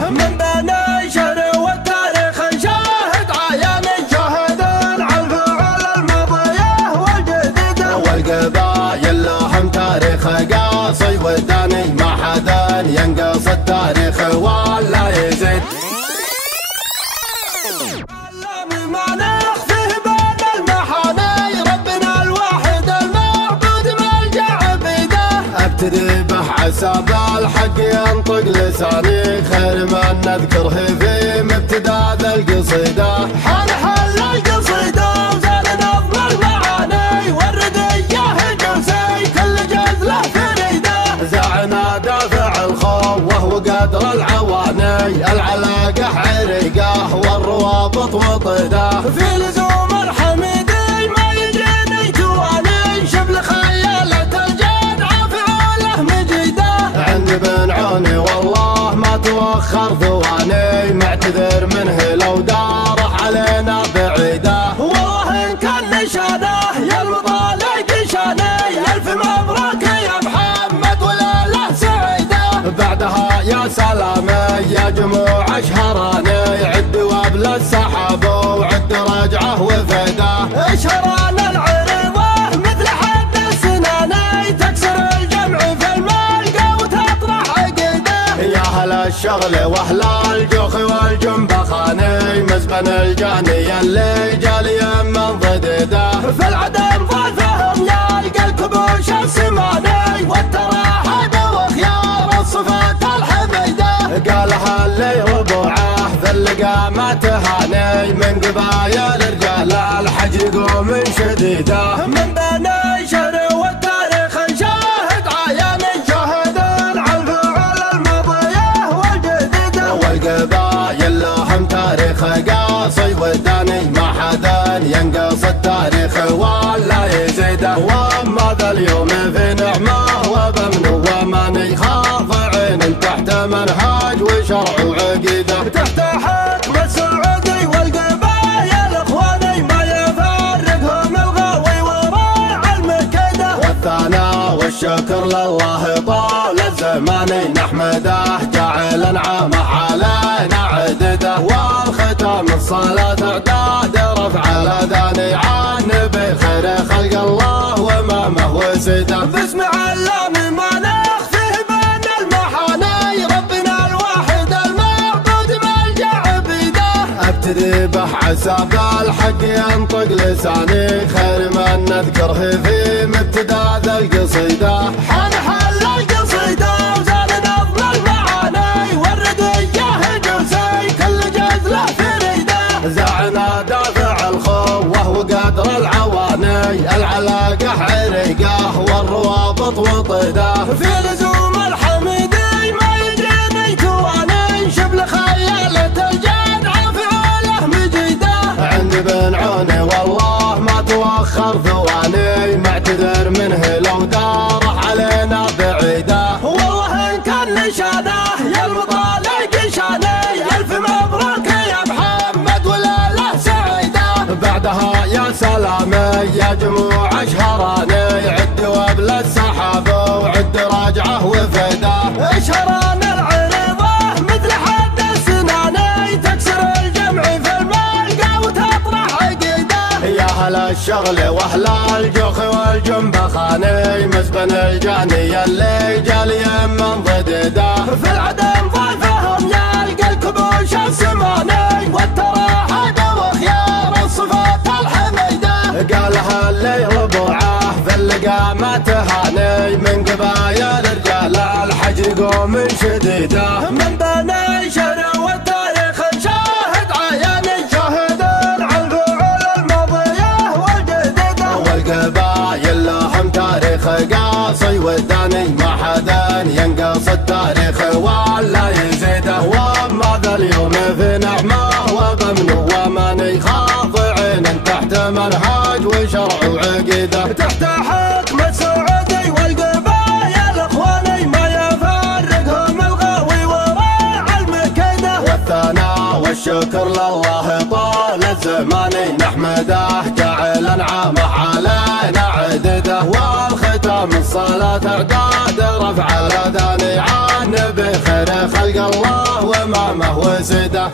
من بني شر والتاريخ نشاهد عيان شاهد على الفعل الماضية والجديدة والقبايل لهم تاريخ قاصي وداني ما حدا ينقص التاريخ ولا يزيد. ما نخفيه بين المحاني ربنا الواحد المعبود ملجأ بيده. ابتدي به عساب الحق ينطق لساني خير ما نذكره في مبتدا ذا القصيده. حل القصيده وزال نظم المعاني والرديه جلسي كل جزله فريده. زعنا دافع الخوه وقدر العواني العلاقه عريقه والروابط وطيده. في لزوم الحميدي ما يجيني تواني شبل خيالة الجدعة فعوله مجيده. عند بن عوني والله ما توخر ثواني معتذر منه لو داره علينا بعيده. والله ان كان نشانه يا المضالق شاني الف مبروك يا محمد وليله سعيده. بعدها يا سلامي يا جموع اشهراني عد وابل السحاب وعد رجعه وفيده. اشهران العريضه مثل حد السناني تكسر الجمع في الملقى وتطرح عقيده. يا هل الشغل واهل الجوخ والجنبخاني مزبن الجاني اللي جالي من ضديده. في العدم ضيفهم يلقى الكبوش السماني والتراحب وخيار الصفات الحميده. قالها اللي ربوعه ذا اللقى ما تهاني من قبايل رجال الحج قوم شديده. من بني شر والتاريخ نشاهد عيان شاهد على الفعل الماضية والجديدة. والقبايل لهم تاريخ قاصي وداني ما حدا ينقص التاريخ ولا يزيده. واما ذا اليوم في نعمه وبمن ومن يخاف عين تحت منهاج وشرع وعقيده. تحت حكم السعودي والقبايل اخواني ما يفرقهم الغاوي وراع المكيده. والثناء والشكر لله طال الزمان نحمده جعل انعامه علينا عدده. والختام الصلاه اعداد رفع الاذان عن نبي خير خلق الله وامامه وسيده. باسم علام ما نخفيه بين المحاني ربنا الواحد المعبود ملجأ بيده. ابتدي به عساب الحق ينطق لساني خير ما نذكره في مبتدا ذا القصيده. حل القصيده وزال نظم المعاني والرديه جلسي كل جزله فريده. زعنا دافع الخوه وقدر العواني العلاقه عريقه والروابط وطيده. في لزوم الحميدي ما يجيني تواني شبل خيالة الجدعة فعوله مجيده. عند بن عوني والله ما توخر ثواني معتذر منه لو داره علينا بعيده. والله ان كان نشانه يا المطالق شاني الف مبروك يا محمد وليله سعيده. بعدها يا سلامي يا جموع اشهراني عد وابل السحاب وعد راجعه وفيده. اشهران العريضه مثل حد السناني تكسر الجمع في الملقى وتطرح عقيده. يا هل الشغل واهل الجوخ والجنبخاني مزبن الجاني اللي جالي من ضديده. في العدم ضيفهم يلقى الكبوش السماني والتراحب وخيار الصفات الحميده. قالها اللي ربوعه في اللقى ما تهاني من قبايل رجال الحج قوم شديده. من بني شر والتاريخ نشاهد عيان شاهد على الفعل الماضية والجديدة. والقبايل لهم تاريخ قاصي وداني ما حدا ينقص التاريخ ولا يزيده. واما ذا اليوم في نعمه وبمن ومن يخاف عين تحت منهاج وشرع وعقيده. تحت حكم السعودي والقبايل اخواني ما يفرقهم الغاوي وراع المكيده. والثناء والشكر لله طال الزمان نحمده جعل انعامه علينا عدده. والختام قام الصلاة اعداد رفع الاذان عن بخير خلق الله وامامه وسده.